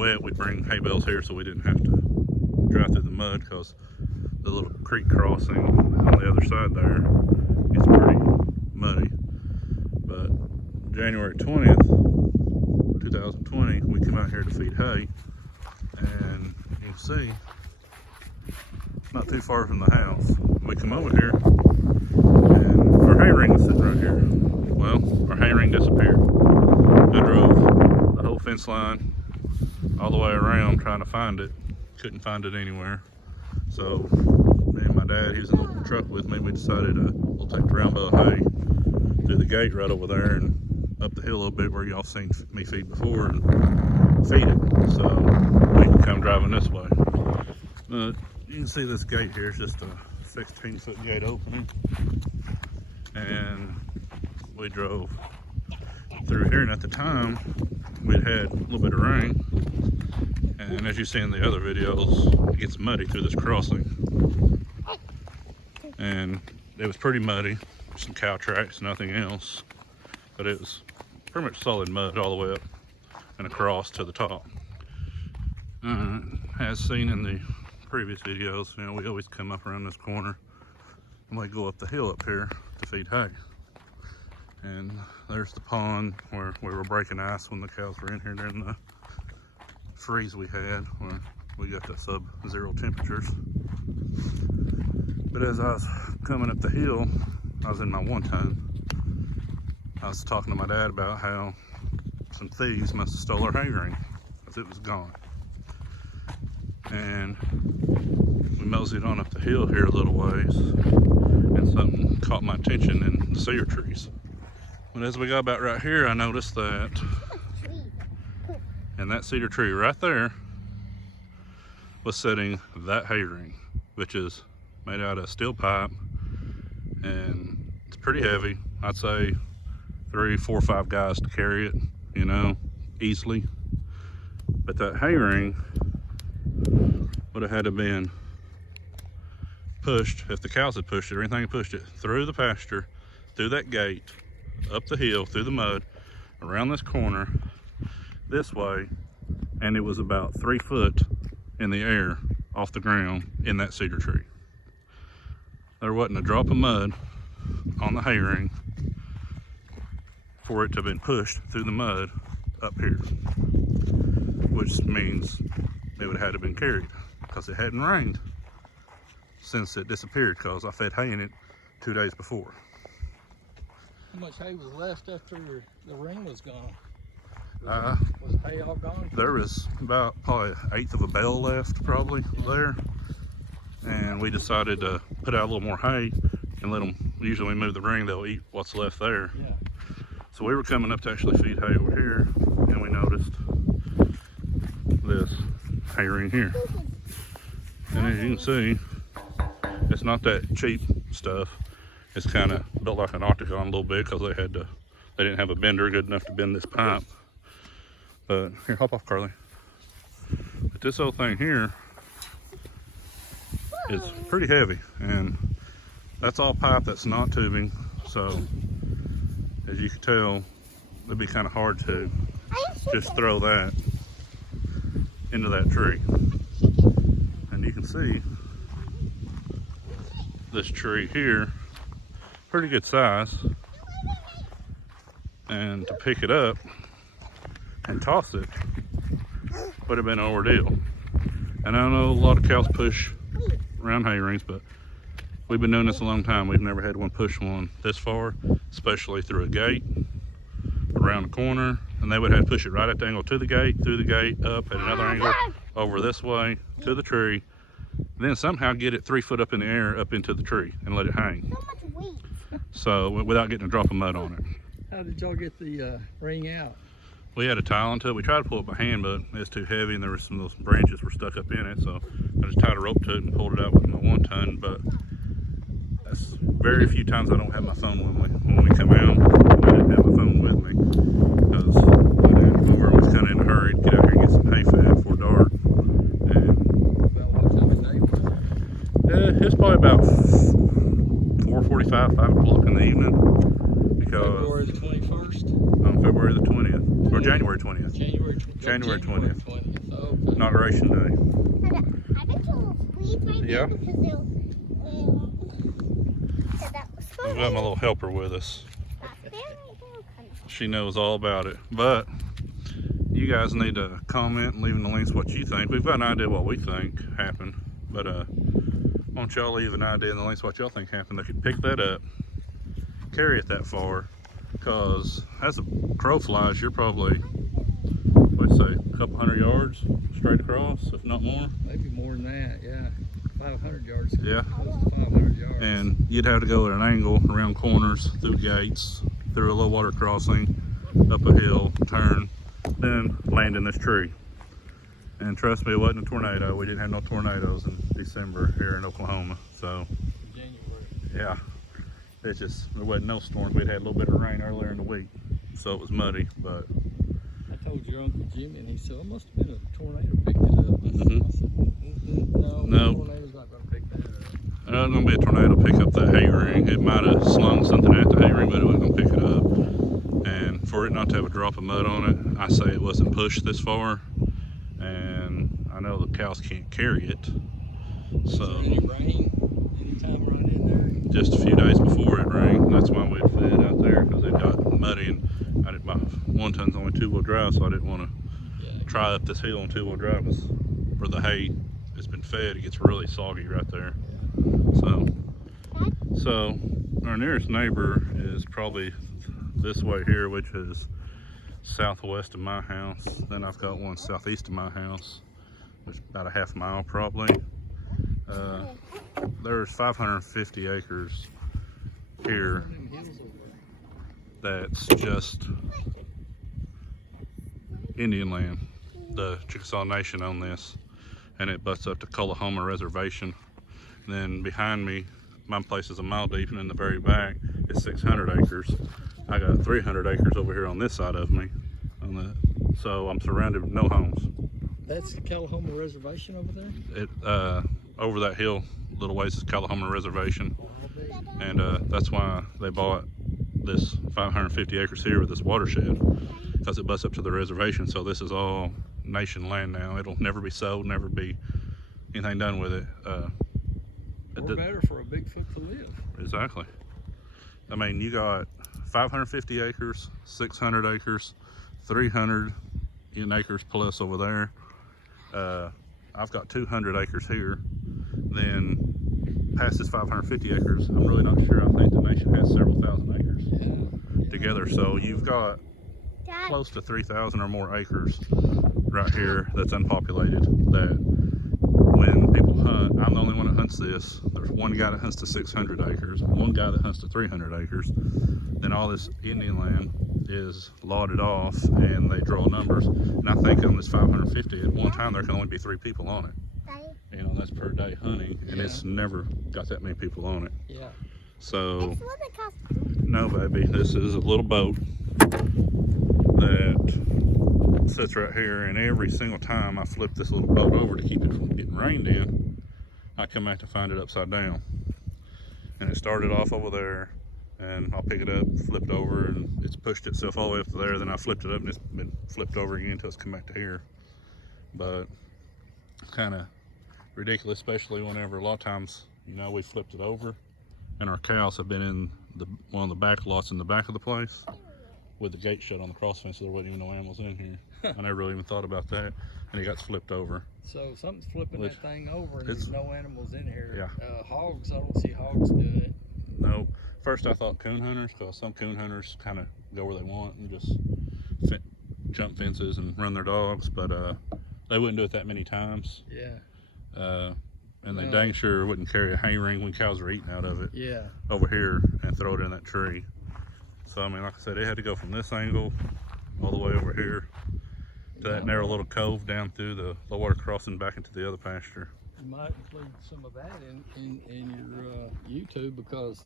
wet, we'd bring hay bales here so we didn't have to drive through the mud, because the little creek crossing on the other side there gets pretty muddy. But January 20th, 2020, we come out here to feed hay, and you can see not too far from the house. We come over here and our hay ring is sitting right here. Well, our hay ring disappeared. I drove the whole fence line all the way around trying to find it. Couldn't find it anywhere. So me and my dad, he's in the truck with me, we decided we'll take the round bale of hay through the gate right over there and up the hill a little bit where y'all seen me feed before and feed it. So we can come driving this way. But you can see this gate here is just a 16-foot gate opening. And we drove through here, and at the time we'd had a little bit of rain, and as you see in the other videos, it gets muddy through this crossing, and it was pretty muddy, some cow tracks, nothing else, but it was pretty much solid mud all the way up and across to the top. As seen in the previous videos, you know, we always come up around this corner and we go up the hill up here to feed hay. And there's the pond where we were breaking ice when the cows were in here during the freeze we had, where we got the sub-zero temperatures. But as I was coming up the hill, I was in my 1-ton. I was talking to my dad about how some thieves must have stole our hay ring, because it was gone. And we moseyed on up the hill here a little ways, and something caught my attention in the cedar trees. But as we got about right here, I noticed that in that cedar tree right there was sitting that hay ring, which is made out of steel pipe, and it's pretty heavy. I'd say 3, 4, 5 guys to carry it, you know, easily. But that hay ring would have had to been pushed, if the cows had pushed it or anything had pushed it, through the pasture, through that gate, up the hill, through the mud, around this corner, this way, and it was about 3 foot in the air off the ground in that cedar tree. There wasn't a drop of mud on the hay ring for it to have been pushed through the mud up here, which means it would have had to have been carried, because it hadn't rained since it disappeared, because I fed hay in it 2 days before. How much hay was left after the ring was gone? Was hay all gone? There was about probably 1/8 of a bale left probably there, and we decided to put out a little more hay and let them, usually we move the ring, they'll eat what's left there. Yeah. So we were coming up to actually feed hay over here, and we noticed this hay ring here. And as you can see, it's not that cheap stuff. It's kind of built like an octagon a little bit, because they didn't have a bender good enough to bend this pipe. But here, hop off, Carly. But this whole thing here is pretty heavy, and that's all pipe, that's not tubing. So as you can tell, it'd be kind of hard to just throw that into that tree. And you can see this tree here, pretty good size, and to pick it up and toss it would have been an ordeal. And I know a lot of cows push around hay rings, but we've been doing this a long time. We've never had one push one this far, especially through a gate, around the corner, and they would have to push it right at the angle to the gate, through the gate, up at another angle, over this way to the tree, then somehow get it 3 foot up in the air up into the tree and let it hang. So without getting a drop of mud on it. How did y'all get the ring out? We had a tile into it. We tried to pull it by hand, but it's too heavy, and there were some of those branches were stuck up in it. So I just tied a rope to it and pulled it out with my 1-ton. But that's very few times I don't have my phone with me. When we come out, I didn't have my phone with me, because my dad was kind of in a hurry to get out here and get some hay fed before dark. And About what time of day was it? it's probably about 4:45, 5 o'clock in the evening. because February the 21st? on February the 20th, or January 20th. January 20th. Oh, okay. Inauguration Day. I bet you'll leave right Yeah. now because they'll said that was We've got my little helper with us. That's very welcome. She knows all about it. But you guys need to comment and leave in the links what you think. We've got an idea what we think happened, but why don't y'all leave an idea in the links what y'all think happened. They could pick that up, carry it that far, because as a crow flies, you're probably, what'd you say, a couple hundred yards straight across, if not more. Maybe more than that, yeah. 500 yards. Yeah. Close to 500 yards. And you'd have to go at an angle around corners, through gates, through a low water crossing, up a hill, turn, then land in this tree. And trust me, it wasn't a tornado. We didn't have no tornadoes in December here in Oklahoma. So January. yeah, it just, there wasn't no storms. We'd had a little bit of rain earlier in the week, so it was muddy. But I told your Uncle Jimmy, and he said, it must have been a tornado picked it up. I said, no, tornado's not going to pick that up. it wasn't gonna be a tornado pick up that hay ring. It might have slung something at the hay ring, but it wasn't gonna pick it up. And for it not to have a drop of mud on it, I say it wasn't pushed this far. And I know the cows can't carry it. So Any rain? Anytime right in there? just a few days before it rained, that's why we'd fed out there, because it got muddy. And I didn't, my 1 ton's only 2-wheel drive, so I didn't want to try up this hill on 2-wheel drive, because where the hay has been fed, it gets really soggy right there. So our nearest neighbor is probably this way here, which is southwest of my house. Then I've got one southeast of my house, which is about a half mile probably. There's 550 acres here that's just Indian land. The Chickasaw Nation own this, and it butts up to Tullahoma Reservation. And then behind me, my place is a mile deep, and in the very back is 600 acres. I got 300 acres over here on this side of me. So I'm surrounded with no homes. That's the Tullahoma Reservation over there? It over that hill, a little ways, is Tullahoma Reservation, and that's why they bought this 550 acres here with this watershed, because it butts up to the reservation. So this is all nation land now. It'll never be sold, never be anything done with it. Or better for a Bigfoot to live. Exactly. I mean, you got 550 acres, 600 acres, 300 acres plus over there. I've got 200 acres here. Then past this 550 acres, I'm really not sure. I think the nation has several thousand acres together. So you've got close to 3,000 or more acres right here that's unpopulated, that when people hunt, I'm the only one that hunts this. There's one guy that hunts to 600 acres, one guy that hunts to 300 acres. Then all this Indian land is lotted off, and they draw numbers. And I think on this 550, at one time there can only be 3 people on it. You know, that's per day hunting, and it's never got that many people on it. Yeah. So, no, baby, this is a little boat that sits right here, and every single time I flip this little boat over to keep it from getting rained in, I come back to find it upside down. And it started off over there, and I'll pick it up, flip it over, and it's pushed itself all the way up to there. Then I flipped it up, and it's been flipped over again until it's come back to here. But kind of ridiculous, especially whenever a lot of times, you know, we flipped it over, and our cows have been in one of the back lots in the back of the place with the gate shut on the cross fence, so there wasn't even no animals in here. I never really even thought about that, and it got flipped over. So something's flipping that thing over, and It's- there's no animals in here. Yeah. Hogs, I don't see hogs doing it. No, first I thought coon hunters, because some coon hunters kind of go where they want and just jump fences and run their dogs, but they wouldn't do it that many times. Yeah. And they No. dang sure wouldn't carry a hay ring when cows are eating out of it Yeah. over here and throw it in that tree. So I mean, like I said, it had to go from this angle all the way over here to that narrow little cove down through the low water crossing back into the other pasture. You might include some of that in your YouTube, because